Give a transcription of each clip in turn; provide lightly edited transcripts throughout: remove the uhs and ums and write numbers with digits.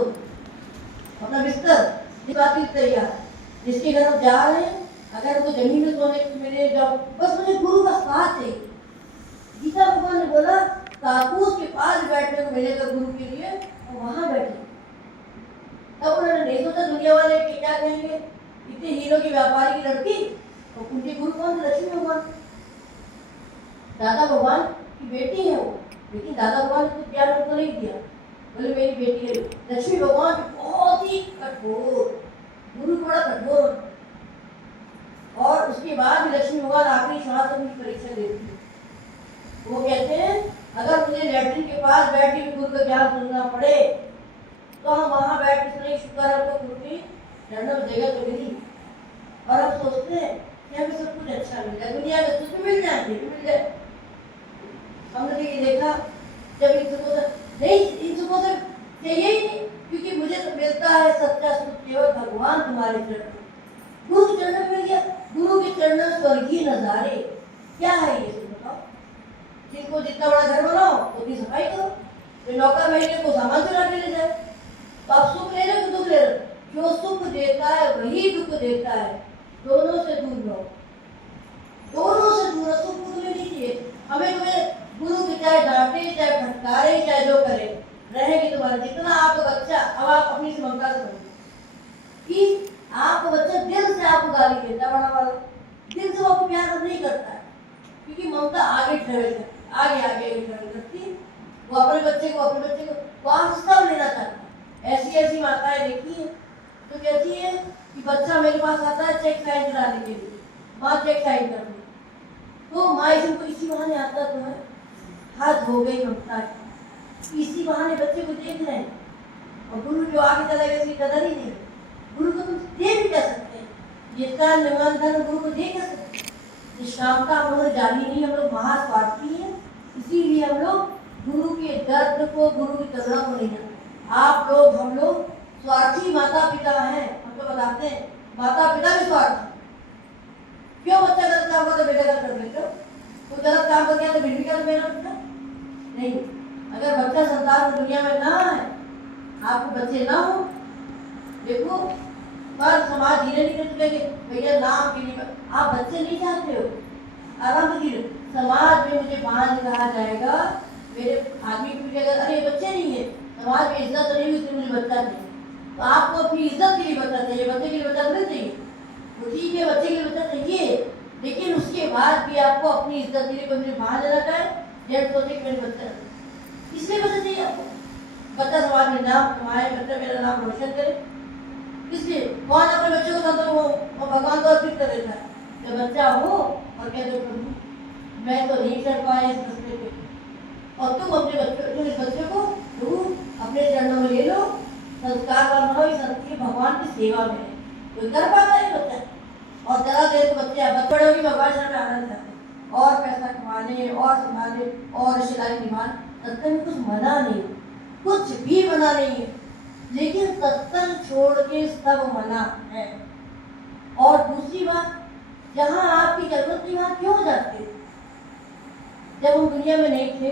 दो, अपना बिस्तर बाकी तैयार, जिसके घर हम जा रहे हैं, अगर वो जमीन में सोने को मिले जाओ, बस मुझे गुरु का साथ चाहिए। गीता भगवान ने बोला काकूस के पास बैठने को मिलेगा गुरु के लिए, और वहां बैठे। तब उन्होंने नहीं सोचा दुनिया वाले कि क्या कहेंगे, इतने हीरो की व्यापारी की लड़की, और उनके गुरु कौन थे? लक्ष्मी भगवान, दादा भगवान की बेटी है वो। लेकिन दादा भगवान ने कुछ ज्ञान उनको नहीं दिया, बोले मेरी बेटी है। लक्ष्मी भगवान बहुत ही कठोर गुरु, बड़ा कठोर। और उसके बाद भी लक्ष्मी भगवान आखिरी श्वास तक उनकी परीक्षा देती है। वो कहते हैं अगर मुझे लैट्रिन के पास बैठ के भी गुरु का ज्ञान सुनना पड़े तो हम वहां बैठ के सुने, शुक्र है तो गुरु की जन्म जगह तो मिली। और हम सोचते हैं कि हमें सब कुछ अच्छा मिल जाए, दुनिया में सुख मिल जाए, मिल जाए। हमने ये देखा जब इन सुखों से नहीं, इन सुखों से चाहिए ही नहीं, क्योंकि मुझे तो मिलता है सच्चा सुख केवल भगवान तुम्हारे चरण, गुरु के चरण में मिल गया। गुरु के चरण स्वर्गीय नजारे, क्या है ये सब बताओ। जिनको जितना बड़ा घर बनाओ उतनी सफाई करो, तो नौकर महीने को सामान चुरा के ले जाए, तो आप सुख ले रहे हो दुख ले रहे हो। जो सुख देता है वही दुख देता है, दोनों से दूर रहो, दोनों से दूर। सुख दुख लेनी चाहिए हमें, तुम्हें गुरु के चाहे डांटे चाहे फटकारे चाहे जो करे, रहेगी तुम्हारा जितना आपको बच्चा। अब आप अपनी ममता से कि आपको बच्चा दिल से आपको गाली देता है, बड़ा वाला दिल से वो आपको प्यार नहीं करता है, क्योंकि ममता आगे ट्रेवल करती, आगे आगे ट्रेवल करती। वो अपने बच्चे को वास्तव लेना चाहता है। ऐसी माताएं देखी है तो कहती है कि बच्चा मेरे पास आता है चेक साइन कराने के लिए, माँ चेक साइन कर दो, तो माँ इसको इसी बहाने आता तो है, हाथ हो गई ममता की, इसी बहाने बच्चे को देख रहे हैं। और गुरु जो आगे चला गया इसकी कदर ही नहीं। गुरु को तुम दे भी कर सकते हैं, जिसका निर्माण धन गुरु को दे कर सकते हैं। निष्कामता हम लोग जानी नहीं, हम लोग महास्वार्थी हैं, इसीलिए हम लोग गुरु के दर्द को, गुरु की कदर को नहीं जानते। आप लोग, हम लोग स्वार्थी माता पिता हैं, हम तो बताते हैं माता पिता भी स्वार्थी। क्यों बच्चा गलत काम करता बेटा गलत कर देते हो, तो गलत काम कर दिया तो बेटी का मेरा बेटा नहीं। अगर बच्चा संसार में दुनिया में ना है, आपको बच्चे ना हो, देखो पर समाज धीरे धीरे कहेंगे भैया नाम के लिए आप बच्चे नहीं चाहते हो, आराम से धीरे। समाज में मुझे बांझ कहा जाएगा, मेरे आदमी को अगर अरे बच्चे नहीं है, समाज में इज्जत नहीं हुई, मुझे बच्चा चाहिए। तो आपको अपनी इज्जत के लिए बच्चा चाहिए, बच्चे के लिए बच्चा नहीं चाहिए। तो ठीक है बच्चे के लिए बच्चा चाहिए, लेकिन उसके बाद भी आपको अपनी इज्जत के लिए कोई मुझे बाहर रखा है, जब सोचे कि मेरे बच्चा, इसलिए बच्चा चाहिए आपको। बच्चा समाज में नाम कमाए, बच्चा मेरा नाम रोशन करे, इसलिए कौन अपने बच्चे को संतोष हो और भगवान को अर्पित कर देता है। जब बच्चा हो और कह दो प्रभु मैं तो नहीं चढ़ पाया इस रास्ते पे, और तुम अपने बच्चे को तुम अपने चरणों में ले लो, संस्कार बनाओ, इस भगवान की सेवा में तो कर पाता है बच्चा। और जरा देर तो बच्चे बड़े होगी भगवान शरण में आनंद करते, और पैसा कमाने और संभाले और रिश्तेदारी निभाने, सत्संग में कुछ मना नहीं, कुछ भी मना नहीं है, लेकिन सत्संग छोड़ के सब मना है। और दूसरी बात, जहाँ आपकी जरूरत नहीं वहाँ क्यों जाते? जब हम दुनिया में नहीं थे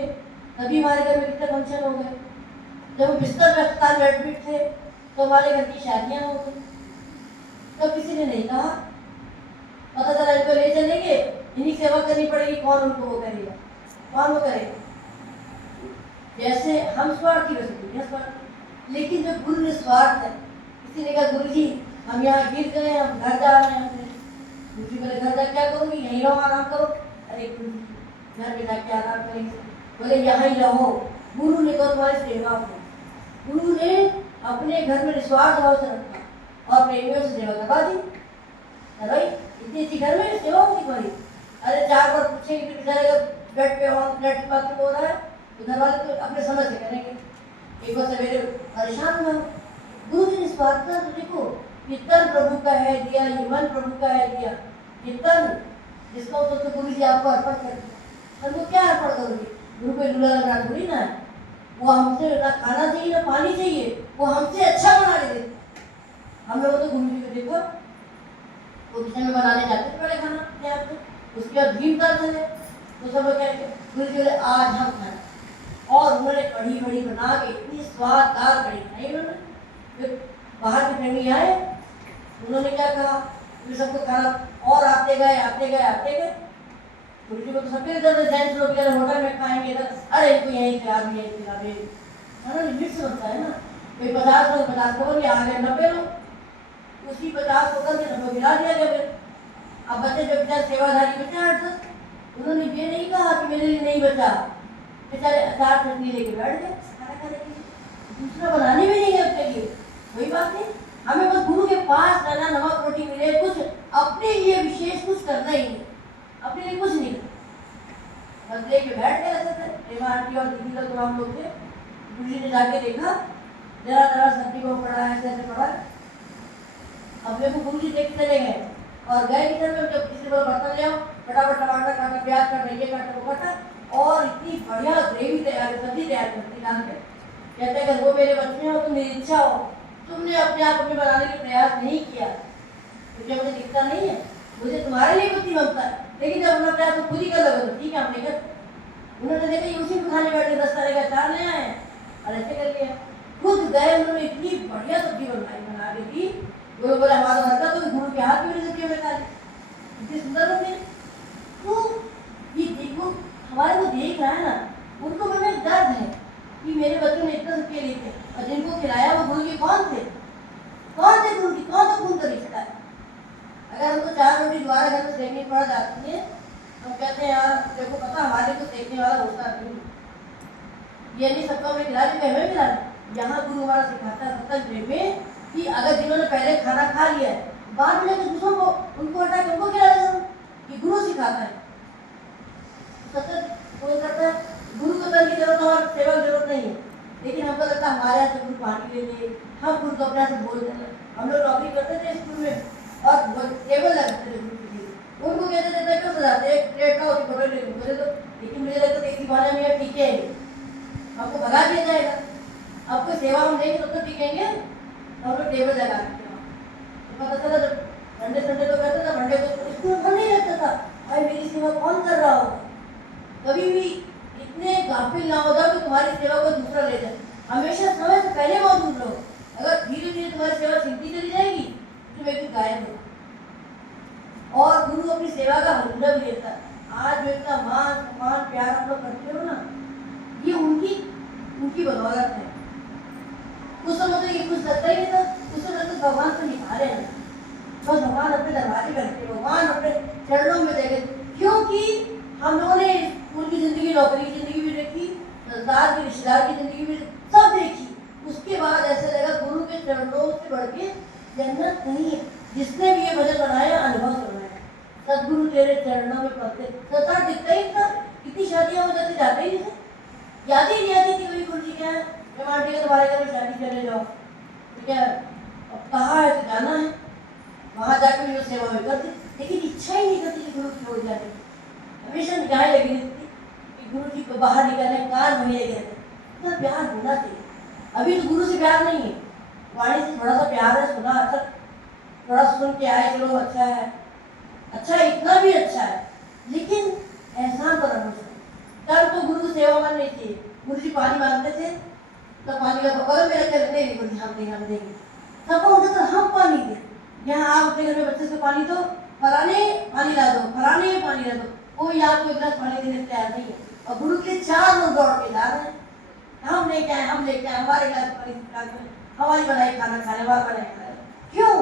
तभी हमारे घर में कितने फंक्शन हो गए, जब हम बिस्तर में अस्पताल एडमिट थे तो हमारे घर की शादियां हो गई, तब किसी ने नहीं कहा, पता चला इनको ले चलेंगे, इन्हीं सेवा करनी पड़ेगी, कौन उनको वो करेगा, कौन वो करेगा। जैसे हम स्वार्थी हो सकते स्वार्थ, लेकिन जो गुरु निस्वार्थ है, किसी ने कहा गुरु जी हम यहाँ गिर गए, हम घर जा रहे हैं, गुरु जी बोले घर जा क्या करोगी, यहीं रहो आराम करो। अरे गुरु जी घर में जाके आराम करेंगे, बोले यहाँ ही रहो, गुरु ने कहा तुम्हारी सेवा हो। गुरु ने अपने घर में निस्वार्थ भाव से रखा और प्रेमियों से सेवा करवा दी। भाई इतनी घर में सेवा होती तुम्हारी, अरे 4 बार पूछेंगे कि बेचारे बेड पे और फ्लैट बाथरूम हो रहा है तो घर वाले तो अपने समझ से करेंगे, एक बार सवेरे परेशान हुआ। गुरु की निस्वार्थता तो देखो, कीर्तन प्रभु का है दिया, मन प्रभु का है दिया, कीर्तन जिसको तो गुरु जी आपको अर्पण कर दिया, हमको क्या अर्पण करोगे? गुरु को लूला लगना थोड़ी ना है, वो हमसे ना खाना चाहिए ना पानी चाहिए, वो हमसे अच्छा बना के देते। हम लोग तो गुरु जी को देखो वो किचन में बनाने जाते थे पहले खाना अपने आप से, उसके बाद घी उतारते थे, तो सब लोग कहते गुरु जी बोले आज हम खाना, और उन्होंने कढ़ी बड़ी बना के इतनी स्वाददार कढ़ी बनाई उन्होंने, फिर बाहर की फैमिली आए, उन्होंने क्या कहा, फिर सबको खाना और आते गए आते गए आते गए। गुरु जी को तो सबके इधर जेंट्स लोग इधर होटल में खाएंगे, इधर अरे इनको यहीं खिला दे यहीं खिला दे, है ना, लिमिट से होता है ना। कोई 50 लोग 50 कवर आ गए 90 लोग, उसी 50 को करके 90 खिला दिया गया। फिर अब बच्चे जो बेचारे सेवाधारी बच्चे 8-10, उन्होंने ये नहीं कहा कि मेरे लिए नहीं बचा, बेचारे अचार चटनी लेके बैठ गए खाना खाने के लिए, दूसरा बनाने भी नहीं है उसके लिए। कोई बात नहीं, हमें बस गुरु के पास रहना, नमक रोटी मिले, कुछ अपने लिए विशेष कुछ करना ही नहीं, अपने लिए कुछ नहीं करना, बस लेके बैठ गए ऐसे थे। हेमा आंटी और दीदी लोग हम लोग थे। गुरु जी ने जाके देखा, जरा जरा सब्जी को पड़ा है, ऐसे ऐसे पड़ा। अब मेरे को गुरु जी देख चले गए और गए किचन में, जब किसी को बर्तन ले आओ, फटाफट टमाटर काटा, प्याज काटा, ये काटा वो काटा, और इतनी बढ़िया ग्रेवी तैयार, सब्जी तैयार करती डाल के। कहते अगर वो मेरे बच्चे हो तो मेरी इच्छा हो, तुमने अपने आप में बनाने का प्रयास नहीं किया, क्योंकि मुझे दिखता नहीं है, मुझे तुम्हारे लिए कुछ नहीं बनता है, लेकिन जब अपना प्रयास तो खुद ही कर लोगे तो ठीक है, हमने कर। उन्होंने देखा ये उसी में खाने बैठे 10 तरह का अचार ले आए और ऐसे कर लिया। खुद गए, उन्होंने इतनी बढ़िया सब्जी बना के दी। वो बोले हमारा लड़का तो गुरु के हाथ में सब्जी में खा ली, इतनी सुंदर बन गई। तो ये देखो, हमारे को देख रहा है ना, उनको मन में दर्द है कि मेरे बच्चों ने इतना सब्जी ली थे, और जिनको खिलाया वो गुरु के कौन थे, कौन थे गुरु की, कौन सा खून का रिश्ता है। अगर हमको 4 रोटी दोबारा घर में सेकने पड़ जाती है, हम कहते हैं यार देखो पता हमारे को सेकने वाला होता नहीं, ये नहीं सबको हमें खिला दी, हमें खिला दी। यहाँ गुरु हमारा सिखाता है सत्संग में कि अगर जिन्होंने पहले खाना खा लिया है, बाद में दूसरों को उनको हटा के उनको खिला देगा, ये गुरु सिखाता है। सत्संग कौन करता है, गुरु को करने की जरूरत, हमारे सेवा की जरूरत नहीं है, लेकिन हमको लगता है हमारे यहाँ से गुरु पानी ले ले, हम गुरु को अपने से बोल देंगे। हम लोग नौकरी करते थे स्कूल में और टेबल लगाते थे गुरु के लिए, उनको कहते थे क्यों सजाते, एक प्लेट का होती फोटो ले बोले तो, लेकिन मुझे लगता है इसी बहाने में ठीक है, हमको भगा दिया जाएगा। अब कोई सेवा हम देंगे तब तो टिकेंगे, हम लोग टेबल लगा देते हैं। तो पता चला जब संडे संडे तो करते था, मंडे को स्कूल में नहीं लगता था, भाई मेरी सेवा कौन कर रहा होगा। कभी भी इतने गाफिल ना हो जाओ कि तुम्हारी सेवा को दूसरा ले जाए, हमेशा समय से पहले मौजूद रहो। अगर धीरे धीरे तुम्हारी सेवा छिपती चली जाएगी तो व्यक्ति गायब होगा, और गुरु अपनी सेवा का हल्ला भी लेता है। आज जो इतना मान सम्मान प्यार आप लोग करते हो ना, ये उनकी बदौलत है। उस समय तो ये कुछ लगता ही नहीं था, उस समय तो भगवान को निभा रहे हैं, बस भगवान अपने दरवाजे बैठे, भगवान अपने चरणों में देखे, क्योंकि हम लोगों ने उनकी जिंदगी, नौकरी की जिंदगी भी देखी, संसार की रिश्तेदार की जिंदगी भी सब देखी। उसके बाद ऐसे लगा गुरु के चरणों से बढ़ के जन्नत नहीं है। जिसने भी ये भजन बनाया अनुभव करवाया, सदगुरु तेरे चरणों में पड़ते, संसार दिखता ही था, कितनी शादियां हो जाती, जाते ही नहीं थे, याद ही नहीं आती थी कोई गुरु जी क्या है, आंटी का तुम्हारे घर में शादी चले जाओ, ठीक है, अब कहाँ है तो जाना है, वहां जाकर जो सेवा में करती, लेकिन इच्छा ही नहीं करती गुरु की ओर जाने की, हमेशा निगाहें लगी रहती कि गुरु जी को बाहर निकालने, 4 महीने गए थे, इतना प्यार होना चाहिए। अभी तो गुरु से प्यार नहीं है, वाणी से थोड़ा सा प्यार है, सुना अच्छा, थोड़ा सुन के आए, चलो अच्छा है, अच्छा है, इतना भी अच्छा है, लेकिन एहसान पर रहना चाहिए। तब तो गुरु सेवा मान नहीं चाहिए। गुरु जी पानी मांगते थे तो पानी का बगल में रखे, नहीं गुरु जी हम देंगे, सबको होता था हम पानी दे। यहाँ आप अपने घर में बच्चे से पानी दो, फलाने पानी ला दो, फलाने पानी ला दो, कोई आपको एक गिलास पानी देने तैयार नहीं है, और गुरु के 4 लोग दौड़ के जा रहे हैं, हम लेके आए, हमारे गिलास पानी, हमारी बनाई खाना खाने, हमारा बनाए खाना। क्यों?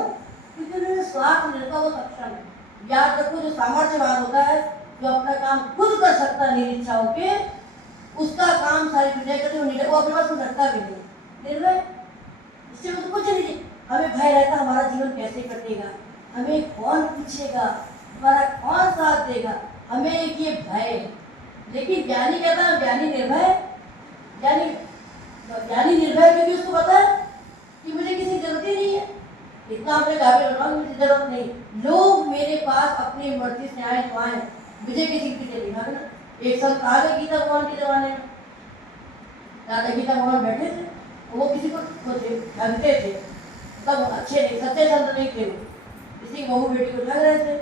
क्योंकि उन्होंने स्वार्थ मिलता वो सक्षम है। याद रखो, जो सामर्थ्यवान होता है, जो अपना काम खुद कर सकता है निरीक्षा होके, उसका काम सारी दुनिया करते, वो अपने पास कुछ रखता भी नहीं, निर्भय, इससे वो तो कुछ नहीं। हमें भय रहता हमारा जीवन कैसे कटेगा, हमें कौन पूछेगा, हमारा कौन साथ देगा, हमें एक ये भय। लेकिन ज्ञानी कहता है ज्ञानी निर्भय, ज्ञानी निर्भय, क्योंकि उसको पता है कि मुझे किसी जरूरत ही नहीं है, इतना अपने काबिल बनवा, मुझे जरूरत नहीं, लोग मेरे पास अपनी मर्जी से आए तो आए, मुझे किसी की चली भागना। एक संत आ गए गीता भगवान के जमाने में, दादा गीता भगवान बैठे थे, वो किसी को ठगते थे, तब अच्छे नहीं, सच्चे संत नहीं थे, वो किसी की बहू बेटी को ठग रहे थे,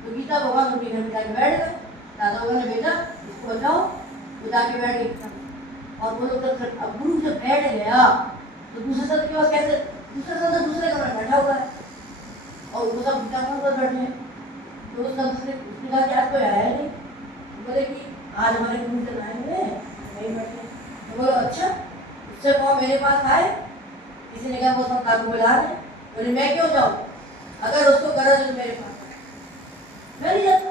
तो गीता भगवान उनके घर में जाके बैठ गए। दादा भगवान ने बेटा इसको बचाओ, तो जाके बैठ गए, और वो लोग अब गुरु जब बैठ गया तो दूसरे संत के पास कैसे दूसरा संत दूसरे कमरे में बैठा हुआ है और वो सब गीता पाठ पर बैठे हैं। तो उस संत से उसने कहा कि आज कोई आया नहीं। बोले कि आज हमारे गुरु चल आएंगे नहीं बैठे। तो बोलो अच्छा, उससे कहो मेरे पास आए। किसी ने कहा वो सब आपको बुला रहे। बोले मैं क्यों जाऊँ, अगर उसको गरज है मेरे पास मैं नहीं जाता,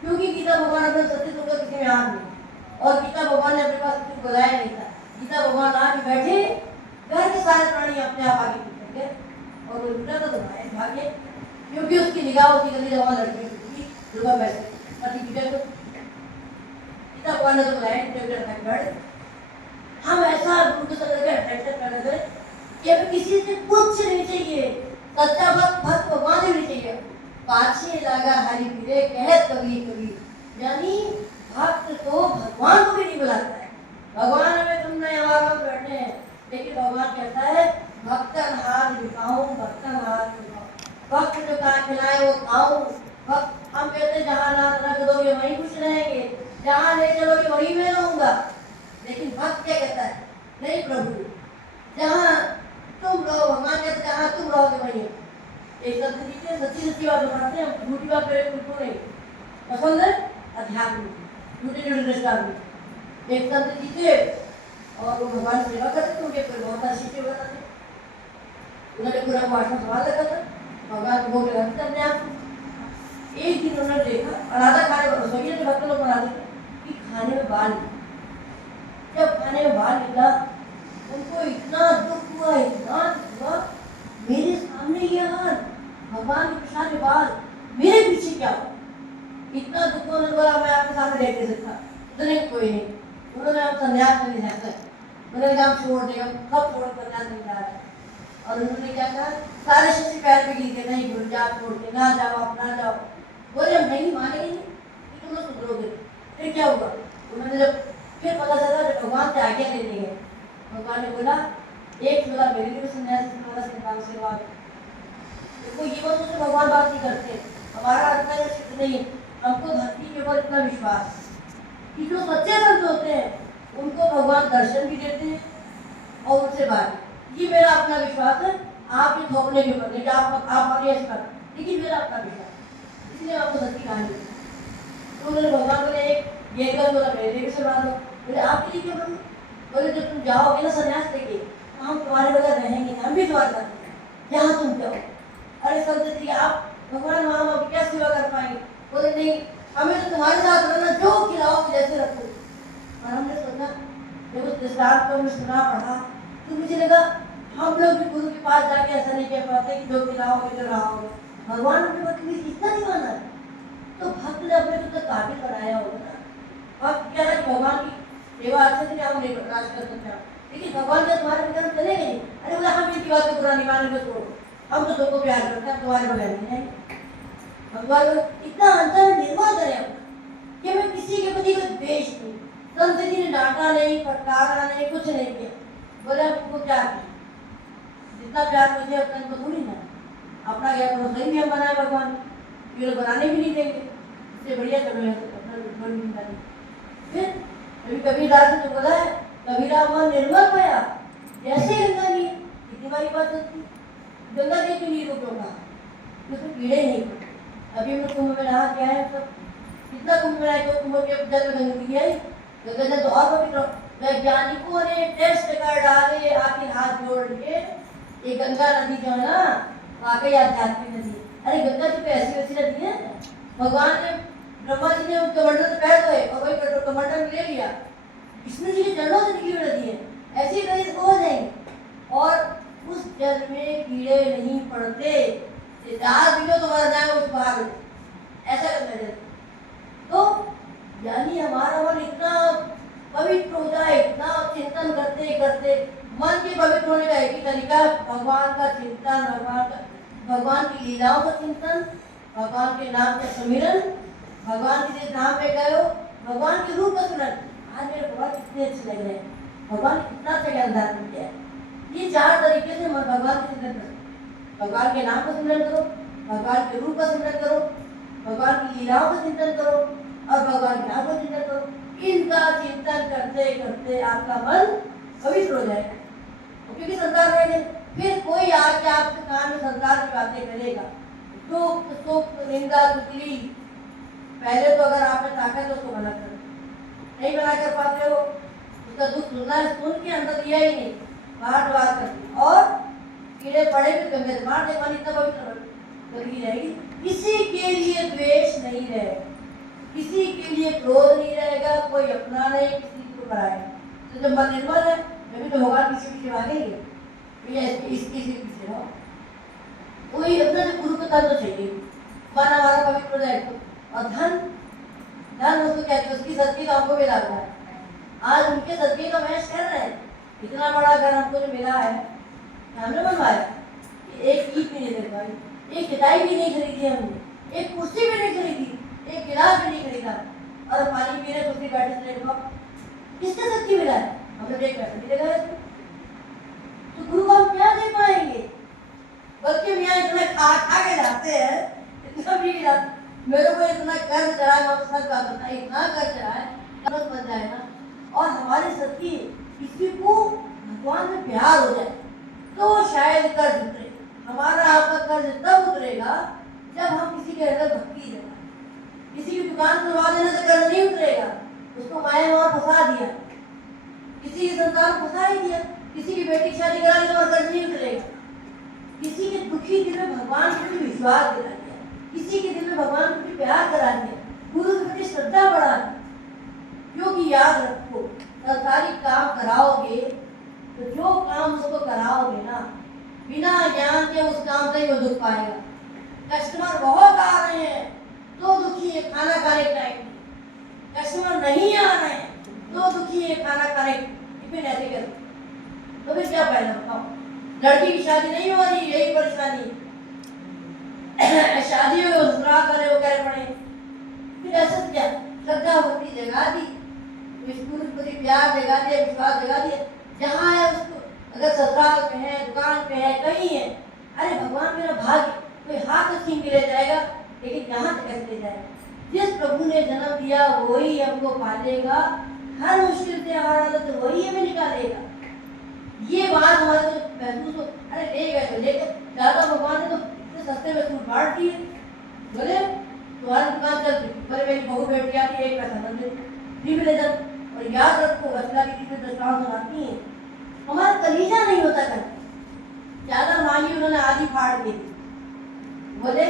क्योंकि गीता भगवान अपने सत्य होकर किसी में हाथ नहीं, और गीता भगवान ने अपने पास कुछ बुलाया नहीं था। गीता भगवान आके बैठे, घर के सारे प्राणी अपने आप आगे निकल गए और वो लुटा तो भागे भागे, क्योंकि उसकी निगाह उसकी गली जवान लड़की की दुर्गा बैठे पति पीटे को गीता भगवान ने तो बुलाया बैठ। हम ऐसा उनको समझ के अट्रैक्शन कर रहे थे कि हमें किसी से कुछ नहीं चाहिए, सच्चा भक्त भक्त भगवान ही नहीं चाहिए। पाछे लगा हरि फिरे कहे कभी कभी, यानी भक्त तो भगवान को भी नहीं बुलाता है। भगवान हमें तुम नहीं हमारा बैठे हैं, लेकिन भगवान कहता है भक्तन हाथ दिखाऊं, भक्तन हाथ दिखाऊं, भक्त जो कहा खिलाए वो खाऊं। भक्त हम कहते हैं जहाँ ना रख दोगे वहीं खुश रहेंगे, जहाँ ले चलोगे वहीं मैं रहूंगा। लेकिन भक्त क्या कहता है, नहीं प्रभु जहाँ तुम रहो, भगवान कहते जहाँ तुम रहोगे वहीं। एक सत्य जी के सच्ची सच्ची बात बताते हैं, झूठी बात करे बिल्कुल नहीं पसंद है। अध्यात्म झूठे झूठे दृष्टांत में एक संत जी थे और वो भगवान सेवा करते थे, उनके फिर बहुत अच्छी सेवा करते। उन्होंने पूरा भाषण सवाल रखा था, भगवान को भोग लगाते थे अपने आप। एक दिन उन्होंने देखा और आधा खाने पर रसोई ने भक्त लोग बना देते कि खाने में बाल, जब खाने में बाल निकला उनको इतना दुख हुआ, इतना दुख हुआ, मेरे सामने ये हाल, भगवान के प्रसाद में बाल, मेरे पीछे क्या हुआ। इतना दुख होने बोला मैं आपके सामने देख नहीं सकता। उन्होंने कोई नहीं, उन्होंने हम संन्यास नहीं जाता है, उन्होंने कहा छोड़ देगा, सब छोड़ संन्यास नहीं जा रहा है। और उन्होंने क्या कहा, सारे शिष्य पैर पे गिर के नहीं गुरु जा छोड़ के ना जाओ, आप ना जाओ। बोले हम नहीं मानेंगे कि तुम लोग सुधरोगे। फिर क्या हुआ, उन्होंने जब फिर पता चला जब भगवान से आज्ञा ले ली है, भगवान ने बोला एक बोला मेरे लिए संन्यास सेवा। देखो ये बात तो भगवान बात नहीं करते, हमारा अधिकार सिद्ध नहीं, हमको भक्ति के ऊपर इतना विश्वास कि जो सच्चे संत होते हैं उनको भगवान दर्शन भी देते हैं और उनसे बात। ये मेरा अपना विश्वास है, आप ये थोपने के ऊपर नहीं, आप लेकिन मेरा अपना विश्वास, इसलिए आपको सच्ची कहानी। तो उन्होंने भगवान बोले एक ये बोला मेरे लिए से बात हो, बोले आपके लिए क्यों करूँ। बोले जब तुम जाओगे ना संन्यास लेके तो हम तुम्हारे बगैर रहेंगे, हम भी तुम्हारे साथ जहाँ तुम जाओ। अरे संत जी आप भगवान वहाँ हम क्या सेवा कर पाएंगे। बोले नहीं हमें तो तुम्हारे साथ रहना, जो खिलाओ जैसे रखो। और हमने सोचा जब उस दृष्टांत को हमने सुना पढ़ा तो मुझे लगा हम लोग भी गुरु के पास जाके ऐसा नहीं कह पाते कि जो खिलाओगे जो रहोगे। भगवान अपने भक्त में इतना नहीं माना, तो भक्त ने अपने को तो काबिल बनाया होगा ना। भक्त क्या है कि भगवान की सेवा अच्छे से हम नहीं बर्दाश्त कर सकते, लेकिन भगवान ने तुम्हारे बगैर चले नहीं। अरे बोला हम इनकी बात को बुरा नहीं मानेंगे, छोड़ो हम तो सबको प्यार करते हैं, तुम्हारे बगैर नहीं जाएंगे। भगवान इतना अंतर निर्मल करे कि हमें किसी के प्रति कोई द्वेष नहीं। संत जी ने डांटा नहीं, फटकारा नहीं, कुछ नहीं किया। बोले आपको प्यार किया, जितना प्यार मुझे उतना इनको थोड़ी ना, अपना गैर रसोई भी हम बनाए भगवान, ये लोग बनाने भी नहीं देंगे, इससे बढ़िया चलो अपना। फिर कभी कबीरदास ने तो बोला है कबीरा मन निर्मल पाया जैसे गंगा नीर। कितनी बारी बात होती, गंगा देव की नीर को क्यों कहा, उसमें कीड़े नहीं पड़े। अभी हम लोग कुंभ में नहा के आए, सब कितना कुंभ में आए, कुंभ के जल में गंदगी आई, गंगा जल तो और पवित्र। वैज्ञानिकों ने टेस्ट कर डाले, आखिर हाथ जोड़ के ये गंगा नदी जो है ना वाकई आध्यात्मिक नदी। अरे गंगा जी पे ऐसी वैसी नदी है, भगवान ने ब्रह्मा जी ने कमंडल से पैर धोए और वही कमंडल ले लिया, इसमें जी के जलों से निकली हुई नदी है, ऐसी नदी हो जाएंगी और उस जल में कीड़े नहीं पड़ते। दाल पी लो तो मर जाए उस बाहर ऐसा करना चाहिए। तो यानी हमारा मन इतना पवित्र हो जाए, इतना चिंतन करते करते मन के पवित्र होने का एक ही तरीका भगवान का चिंतन, भगवान की लीलाओं का चिंतन, भगवान के नाम का सुमिरन, भगवान के धाम में गए हो, भगवान के रूप का सुमिरन। आज मेरे बहुत कितने अच्छे लग रहे हैं, भगवान कितना अच्छा ज्ञान धारण किया है। ये चार तरीके से भगवान के चिंतन करो, भगवान के नाम का सिमरन करो, भगवान के रूप का सिमरन करो, भगवान की लीलाओं का चिंतन करो और भगवान के नाम का चिंतन करो। इनका चिंतन करते करते आपका मन पवित्र हो जाएगा, क्योंकि संसार में फिर आके आपके कान में संसार की बातें करेगा, दुख सुख निंदा तुकली, पहले तो अगर आप में ताकत है उसको मना करो, नहीं मना कर पाते हो उसका दुख सुनना है, सुन के अंदर दिया ही नहीं, बाहर बाहर कर और कीड़े पड़े भी गंगे मार दे, पानी तब बदली रहेगी। किसी के लिए द्वेष नहीं रहेगा, किसी के लिए क्रोध नहीं रहेगा, कोई अपना नहीं किसी को कराएगा। तो जब मन निर्मल है तभी तो भगवान किसी पीछे भागेंगे, भैया इसके पीछे रहो, कोई अपना जो गुरु का तत्व चाहिए, मन हमारा पवित्र हो जाए तो। और धन धन उसको कहते हैं, उसकी सदके का हमको मिला हुआ है, आज उनके सदके का मैच कर रहे हैं। इतना बड़ा घर हमको जो मिला है हमने बनवाया, एक ईंट भी नहीं दे पाई, एक किताई भी नहीं खरीदी हमने, एक कुर्सी भी नहीं खरीदी, एक गिलास भी नहीं खरीदा, और पानी पी रहे कुर्सी बैठे थे। किसके सदके मिला है? हमने एक पैसा भी लगा है, तो गुरु को हम क्या दे पाएंगे? बल्कि मियाँ इतना खा के जाते हैं, इतना भी जाते, मेरे को इतना कर्ज चढ़ा है, सच बात बताइए, इतना कर्ज चढ़ा है कर्ज बन जाए ना, और हमारे सदके किसी को भगवान में प्यार हो जाए तो शायद कर्ज उतरे। हमारा आपका कर्ज तब उतरेगा जब हम किसी के अंदर भक्ति देना, किसी की दुकान खुलवा देने से कर्ज नहीं उतरेगा, उसको माया में और फंसा दिया, किसी की संतान फंसा ही दिया, किसी की बेटी शादी करा दी और कर्ज नहीं उतरेगा, किसी के दुखी दिल में भगवान के प्रति विश्वास दिला दिया, किसी के दिल में भगवान के प्रति प्यार करा दिया, गुरु के प्रति श्रद्धा बढ़ा दी। क्योंकि याद रखो, सरकारी काम कराओगे तो जो काम उसको कराओगे ना, बिना ज्ञान के उस काम से ही वो दुख पाएगा। कस्टमर बहुत आ रहे हैं तो दुखी है, खाना खाने का टाइम नहीं, कस्टमर नहीं आ रहे हैं तो दुखी है, खाना खाने फिर ऐसे कर, तो फिर क्या फायदा बताओ? लड़की की शादी नहीं हो रही, यही परेशानी, शादी हो ससुराल करे वो कह पड़े, फिर ऐसा क्या? श्रद्धा भक्ति जगा दी, गुरु प्रति प्यार जगा दिया, विश्वास जगा दिया, जहाँ है उसको, अगर ससुराल पे है, दुकान पे है, कहीं है, अरे भगवान मेरा भाग्य, कोई हाथ से छीन के ले जाएगा, लेकिन यहाँ तक कैसे ले जाएगा? जिस प्रभु ने जन्म दिया वही हमको पालेगा, हर मुश्किल से हमारा तो वही हमें निकालेगा। ये बात हमारे को महसूस हो, अरे ले गए तो लेकर ज्यादा, भगवान ने तो इतने सस्ते में सूट बांट दिए, बोले तुम्हारी दुकान चलती, बोले मेरी बहू बेटी आती है, एक पैसा न दे, प्रिविलेजन। और याद रखो, असला की चीजें दृष्टांत सुनाती हैं, हमारा कलीजा नहीं होता कर, ज्यादा मांगी उन्होंने आधी फाड़ दी, बोले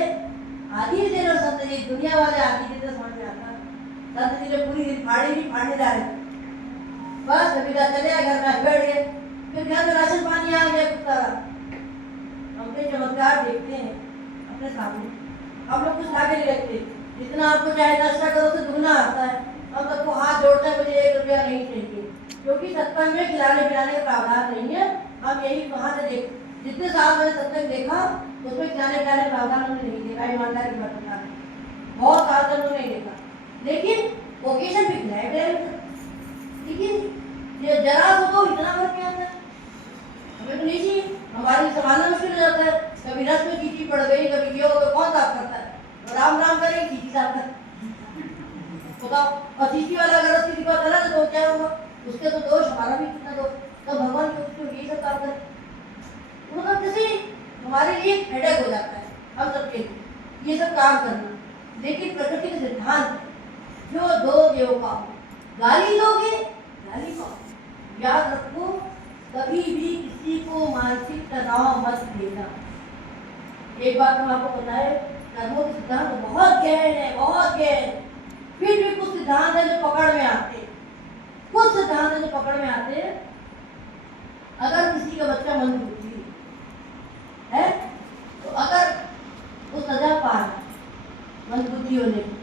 आधी दे लो संत जी, दुनिया वाले आधी देते समझ में आता, संत जी ने पूरी फाड़ी भी फाड़ने जा रहे, बस कविता चले घर में बैठ गए, फिर घर में राशन पानी आ गया कुछ सारा। हमने चमत्कार देखते हैं अपने सामने, हम लोग कुछ लाके नहीं रखते, जितना आपको चाहे नाश्ता करो तो दुगना आता है, हम सबको हाथ जोड़ते हैं, मुझे 1 रुपया नहीं चाहिए, क्योंकि सत्संग में खिलाने पिलाने का प्रावधान नहीं है। हम यही वहाँ से देख, जितने साल मैंने सत्संग देखा उसमें खिलाने पिलाने का प्रावधान हमने नहीं देखा, ईमानदारी की बात बता रहे, बहुत साल से हमने नहीं देखा, लेकिन ओकेजन भी खिलाए गए, लेकिन ये जरा तो इतना फर्क क्या होता है, हमें तो नहीं चाहिए, हमारे लिए संभालना मुश्किल हो जाता है, कभी रस में चीटी पड़ गई, कभी ये हो तो कौन साफ करता है? राम राम करें, चीटी साफ कर बताओ, और चीटी वाला अगर रस की बात अलग तो क्या होगा? उसके तो दोष, हमारा भी कितना दोष, तो भगवान के यही सब काम करे, मतलब किसी हमारे लिए हेडेक हो जाता है हम सबके लिए ये सब काम करना। लेकिन प्रकृति के सिद्धांत, जो दोगे वो पाओ, गाली दोगे गाली पाओ। याद रखो, कभी भी किसी को मानसिक तनाव मत देना। एक बात हम आपको बताए, कर्मों के सिद्धांत बहुत गहन है, बहुत गहन, फिर भी कुछ सिद्धांत है जो पकड़ में आते, कुछ सिद्धांत है जो पकड़ में आते। अगर किसी का बच्चा मंदबुद्धि है तो अगर वो सजा पा रहा मंदबुद्धि होने की,